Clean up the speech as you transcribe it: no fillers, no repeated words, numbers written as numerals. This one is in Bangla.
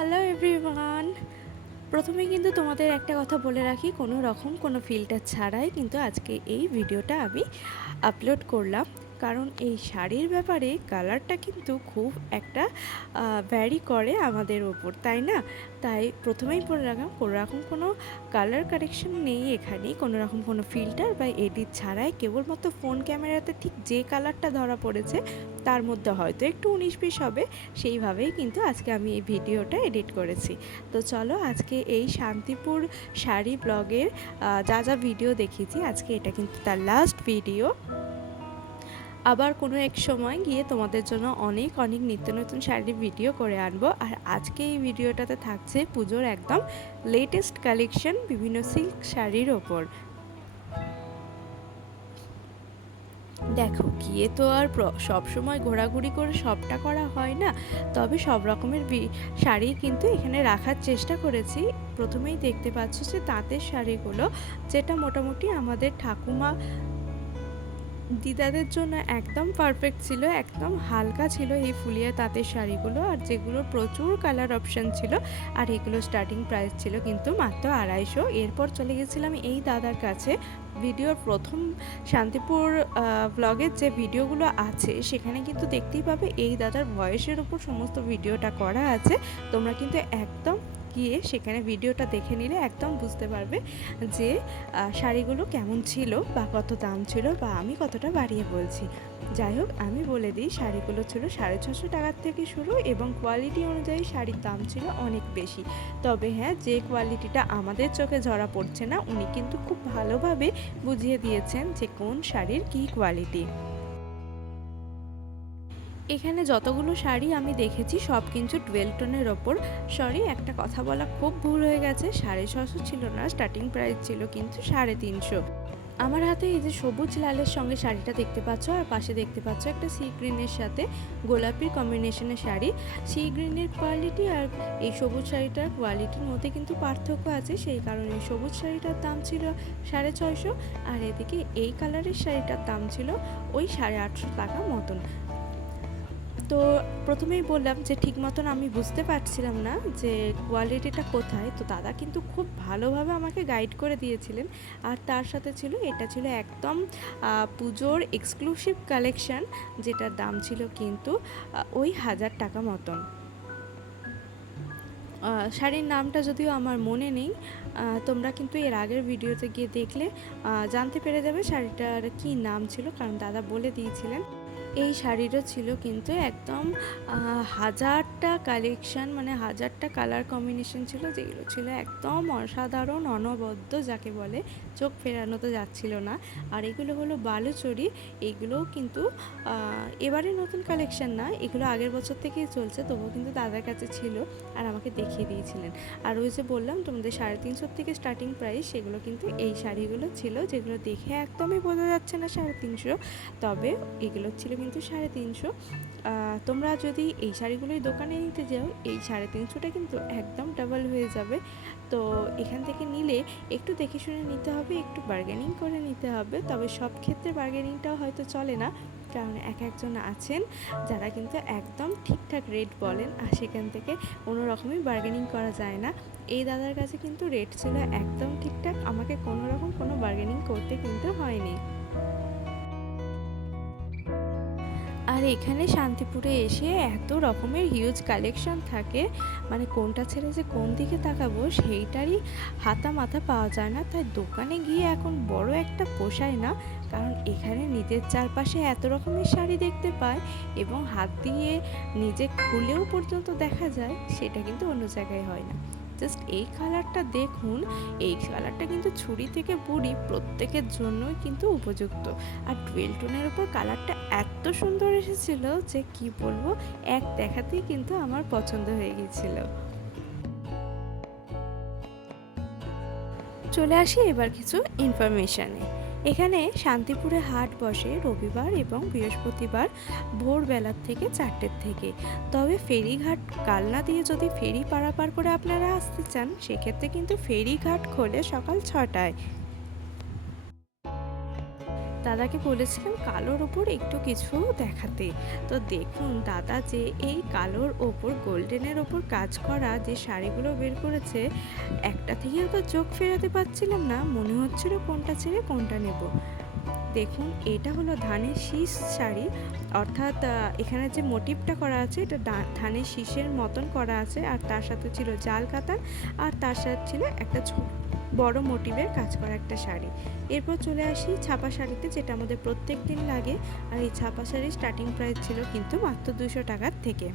Hello everyone. প্রথমে কিন্তু তোমাদের একটা কথা বলে রাখি, কোনো রকম কোনো ফিল্টার ছাড়াই কিন্তু আজকে এই ভিডিওটা আমি আপলোড করলাম। কারণ এই শাড়ির ব্যাপারে কালারটা কিন্তু খুব একটা ভ্যারি করে আমাদের ওপর, তাই না? তাই প্রথমেই বলে রাখলাম, কোনো রকম কোনো কালার কারেকশন নেই এখানে, কোনো রকম কোনো ফিল্টার বা এডিট ছাড়াই কেবলমাত্র ফোন ক্যামেরাতে ঠিক যে কালারটা ধরা পড়েছে তার মধ্যে হয়তো একটু 19-20 হবে, সেইভাবেই কিন্তু আজকে আমি এই ভিডিওটা এডিট করেছি। তো চলো, আজকে এই শান্তিপুর শাড়ি ব্লগের যা যা ভিডিও দেখিয়েছি, আজকে এটা কিন্তু তার লাস্ট ভিডিও। আবার কোনো এক সময় গিয়ে তোমাদের জন্য অনেক অনেক নিত্য নতুন শাড়ির ভিডিও করে আনবো। আর আজকে এই ভিডিওটাতে থাকছে পুজোর একদম লেটেস্ট কালেকশন বিভিন্ন সিল্ক শাড়ির ওপর। দেখো, গিয়ে তো আর সব সময় ঘোরাঘুরি করে সবটা করা হয় না, তবে সব রকমের শাড়ি কিন্তু এখানে রাখার চেষ্টা করেছি। প্রথমেই দেখতে পাচ্ছ যে তাঁতের শাড়িগুলো, যেটা মোটামুটি আমাদের ঠাকুমা দিদাদের জন্য একদম পারফেক্ট ছিল, একদম হালকা ছিল এই ফুলিয়া তাঁতের শাড়িগুলো, আর যেগুলো প্রচুর কালার অপশান ছিল। আর এগুলো স্টার্টিং প্রাইস ছিল কিন্তু মাত্র 250। এরপর চলে গেছিলাম এই দাদার কাছে। ভিডিওর প্রথম শান্তিপুর ব্লগের যে ভিডিওগুলো আছে সেখানে কিন্তু দেখতেই পাবে এই দাদার ভয়েসের উপর সমস্ত ভিডিওটা করা আছে। তোমরা কিন্তু একদম গিয়ে সেখানে ভিডিওটা দেখে নিলে একদম বুঝতে পারবে যে শাড়িগুলো কেমন ছিল বা কত দাম ছিল, বা আমি কতটা বাড়িয়ে বলছি। যাই হোক, আমি বলে দিই, শাড়িগুলো ছিল 650 টাকার থেকে শুরু এবং কোয়ালিটি অনুযায়ী শাড়ির দাম ছিল অনেক বেশি। তবে হ্যাঁ, যে কোয়ালিটিটা আমাদের চোখে ধরা পড়ছে না, উনি কিন্তু খুব ভালোভাবে বুঝিয়ে দিয়েছেন যে কোন শাড়ির কী কোয়ালিটি। এখানে যতগুলো শাড়ি আমি দেখেছি সব কিন্তু 12 টোনের ওপর। সরি, একটা কথা বলা খুব ভুল হয়ে গেছে, 650 ছিল না, স্টার্টিং প্রাইস ছিল কিন্তু 350। আমার হাতে এই যে সবুজ লালের সঙ্গে শাড়িটা দেখতে পাচ্ছ, আর পাশে দেখতে পাচ্ছ একটা সি গ্রিনের সাথে গোলাপির কম্বিনেশনের শাড়ি। সি গ্রিনের কোয়ালিটি আর এই সবুজ শাড়িটার কোয়ালিটির মধ্যে কিন্তু পার্থক্য আছে, সেই কারণে সবুজ শাড়িটার দাম ছিল 650, আর এদিকে এই কালারের শাড়িটার দাম ছিল ওই 850 টাকা মতন। তো প্রথমেই বললাম যে ঠিক মতন আমি বুঝতে পারছিলাম না যে কোয়ালিটিটা কোথায়, তো দাদা কিন্তু খুব ভালোভাবে আমাকে গাইড করে দিয়েছিলেন। আর তার সাথে ছিল, এটা ছিল একদম পুজোর এক্সক্লুসিভ কালেকশান, যেটার দাম ছিল কিন্তু ওই 1000 টাকা মতন। শাড়ির নামটা যদিও আমার মনে নেই, তোমরা কিন্তু এর আগের ভিডিওতে গিয়ে দেখলে জানতে পেরে যাবে শাড়িটার কী নাম ছিল, কারণ দাদা বলে দিয়েছিলেন। এই শাড়িরও ছিল কিন্তু একদম 1000টা কালেকশান, মানে 1000টা কালার কম্বিনেশন ছিল, যেগুলো ছিল একদম অসাধারণ, অনবদ্য যাকে বলে, চোখ ফেরানো তো যাচ্ছিল না। আর এগুলো হলো বালুচরি। এইগুলোও কিন্তু এবারে নতুন কালেকশান না, এগুলো আগের বছর থেকেই চলছে, তবুও কিন্তু দাদার কাছে ছিল আর আমাকে দেখিয়ে দিয়েছিলেন। আর ওই যে বললাম তোমাদের 350 থেকে স্টার্টিং প্রাইস, সেগুলো কিন্তু এই শাড়িগুলো ছিল, যেগুলো দেখে একদমই বোঝা যাচ্ছে না 350, তবে এগুলো ছিল কিন্তু 350। তোমরা যদি এই শাড়িগুলোই দোকানে নিতে যাও, এই 350টা কিন্তু একদম ডাবল হয়ে যাবে। তো এখান থেকে নিলে একটু দেখে শুনে নিতে হবে, একটু বার্গেনিং করে নিতে হবে। তবে সব ক্ষেত্রে বার্গেনিংটাও হয়তো চলে না, কারণ একজন আছেন যারা কিন্তু একদম ঠিকঠাক রেট বলেন, আর সেখান থেকে কোনো রকমই বার্গেনিং করা যায় না। এই দাদার কাছে কিন্তু রেট ছিল একদম ঠিকঠাক, আমাকে কোনো রকম কোনো বার্গেনিং করতে কিন্তু হয়নি। আর এখানে শান্তিপুরে এসে এত রকমের হিউজ কালেকশন থাকে, মানে কোনটা ছেড়ে যে কোন দিকে তাকাবো সেইটারই হাতা মাথা পাওয়া যায় না। তাই দোকানে গিয়ে এখন বড় একটা পোষায় না, কারণ এখানে নিজের চারপাশে এত রকমের শাড়ি দেখতে পায় এবং হাত দিয়ে নিজে খুলেও পর্যন্ত দেখা যায়, সেটা কিন্তু অন্য জায়গায় হয় না। জাস্ট এই কালারটা দেখুন, এই কালারটা কিন্তু ছুরি থেকে বুড়ি প্রত্যেকের জন্যই কিন্তু উপযুক্ত। আর 12 টোনের ওপর কালারটা এত সুন্দর এসেছিল যে কি বলবো, এক দেখাতেই কিন্তু আমার পছন্দ হয়ে গিয়েছিল। চলে আসি এবার কিছু ইনফরমেশানে। এখানে শান্তিপুরে হাট বসে রবিবার এবং বৃহস্পতিবার ভোরবেলার থেকে 4টের থেকে। তবে ফেরিঘাট কালনা দিয়ে যদি ফেরি পারাপার করে আপনারা আসতে চান, সেক্ষেত্রে কিন্তু ফেরিঘাট খোলে সকাল 6টায়। দাদাকে বলেছিলাম কালোর ওপর একটু কিছু দেখাতে। তো দেখুন দাদা যে এই কালোর ওপর গোল্ডেনের ওপর কাজ করা যে শাড়িগুলো বের করেছে, একটা থেকেও তো চোখ ফেরাতে পারছিলাম না, মনে হচ্ছিল কোনটা ছেড়ে কোনটা নেব। দেখুন এটা হলো ধানের শীষ শাড়ি, অর্থাৎ এখানে যে মোটিভটা করা আছে এটা ধানের শীষের মতন করা আছে, আর তার সাথে ছিল জাল কাতান, আর তার সাথে ছিল একটা বড় মোটিভের কাজ করা একটা শাড়ি। এরপর চলে আসি ছাপা শাড়িতে, যেটা আমাদের প্রত্যেক দিন লাগে। আর এই ছাপা শাড়ির স্টার্টিং প্রাইস ছিল কিন্তু মাত্র 200 টাকার থেকে।